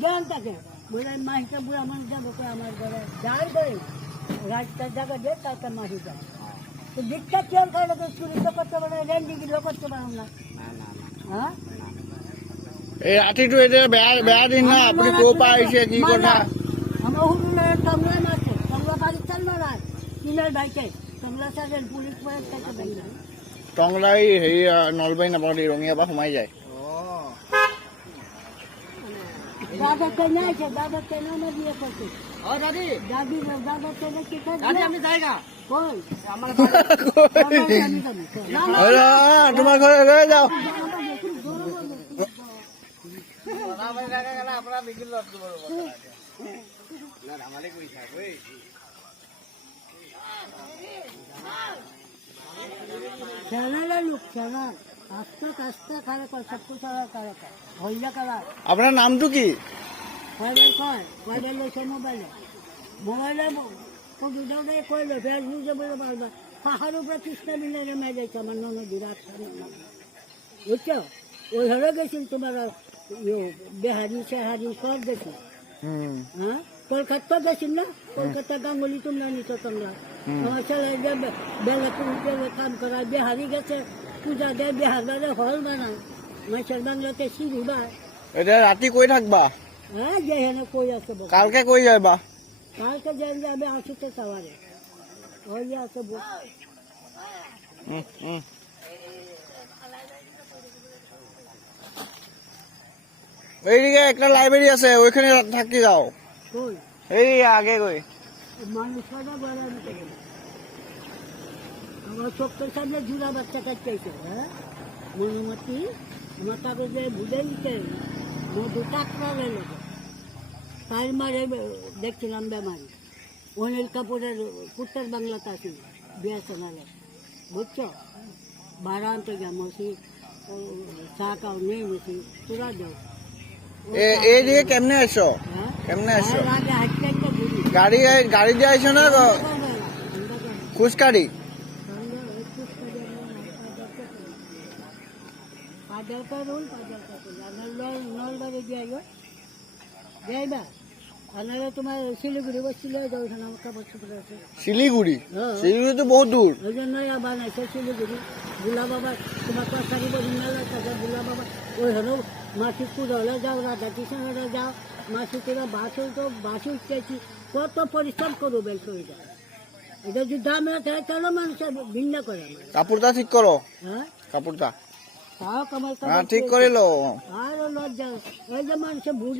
জ্ঞান থাকে বলে মাহিটা বুড়া মানুষ যাবো আমার ঘরে যার ঘরে রাস্তার জায়গা দিয়ে তাকে মাহি যাবে তো দীক্ষা কেউ খাইলে তো চুরি তো করতে পারে রেন্ডি গিলো করতে পারো না হ্যাঁ এই ৰাতিটো এতিয়া বেয়া দিন না আপুনি ক'ৰ পৰা আহিছে কি কথা আমার হুড়ুলে টংলা মারছে টংলা বাড়ি চাল মারা কিনার বাইকে টংলা চালেন পুলিশ পয়েন্ট থেকে বেরিয়ে টংলাই হেৰি নলবাৰী নাপাওঁতে ৰঙিয়াৰ পৰা সোমাই যায় দাদা কেনা আছে দাদা কেনা না দিয়ে করছে ও দাদি দাদি দাদা কেনা কি করে দাদি আমি জায়গা কই আমার তোমাৰ ঘৰে লৈ যাওঁ আপনারা বিক্রি করতে পারবো না আমারে কই থাকবে খেলা লোক খেলা আস্তে আস্তে খালে কর সব কিছু করে হইয়া করা আপোনাৰ নামটো কি কয়বার লইছে মোবাইলে কম্পিউটারে কইলো ফেসবুকে বলে পারবা পাহাড় উপরে কৃষ্ণা মিলে মেরেছে আমার ননদ বুঝছো ওই হলে গেছিল তোমার বেহারি সেহারি সব গেছিল হ্যাঁ কলকাতা গেছিল না কলকাতা গাঙ্গুলি তোমরা নিত তোমরা আমার ছেলে বেলা তুমি কাম করা বিহারি গেছে পূজা দেয় বিহার বাজে হল বানায় মাছের বাংলাতে সিঁড়ি বা এতিয়া ৰাতি কৈ থাকবা হ্যাঁ যে হেনে কই আছে কালকে কৈ যাবা কালকে যেন যাবে আসতে সবারে ওই আছে এইদিকে একটা লাইব্রেরি আছে ওইখানে থাকি যাও কই এই আগে গই মানুষরা বলে আমার চোখের সামনে ঝুলা বাচ্চা কাটতেছে হ্যাঁ মনুমতি আমার কাগজে বুঝে নিতে মধু টাকরা গেল তাই মারে দেখছিলাম বেমারি অনিল কাপুরের উত্তর বাংলাতে আসি বিএসএনএলে বুঝছো ভাড়া আনতে গেছি চা কাউ নেই মেশি তোরা দেও এইদিকে কেমনে আছো হ্যাঁ কেমনে আছো আগে হাঁটতে হাঁটতে ঘুরি গাড়ি দিয়ে আইছো না খোজকাঢ়ি নলবাড়ি দিয়ে যাইবা আপনারা তোমার শিলিগুড়ি বসছিল ওখানে আমার কাপড় চোপড় আছে শিলিগুড়ি শিলিগুড়ি তো বহুত দূর ওই জন্যই বানাইছে শিলিগুড়ি ভোলা বাবা তোমার কষারি বসে মেলা থাকে ভোলা বাবা ওই হলো মাসিপুর হলে যাও রাধা কৃষ্ণ হলে যাও মাসিপুরা বাসুল তো বাসুল চেয়েছি কত পরিশ্রম করবো বেল শরীরটা এটা যদি দাম থাকে কেন মানুষের ভিন্ন করে কাপড়টা ঠিক করো হ্যাঁ কাপড়টা তাও কামাই ঠিক করে লো আর লজ্জা ওই যে মানুষের বুঝা